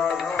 Radha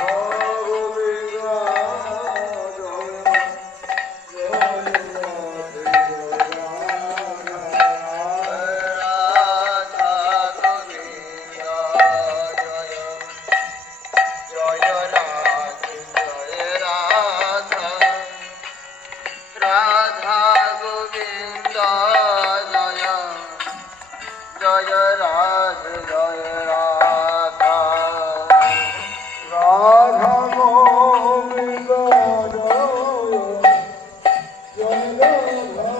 Joy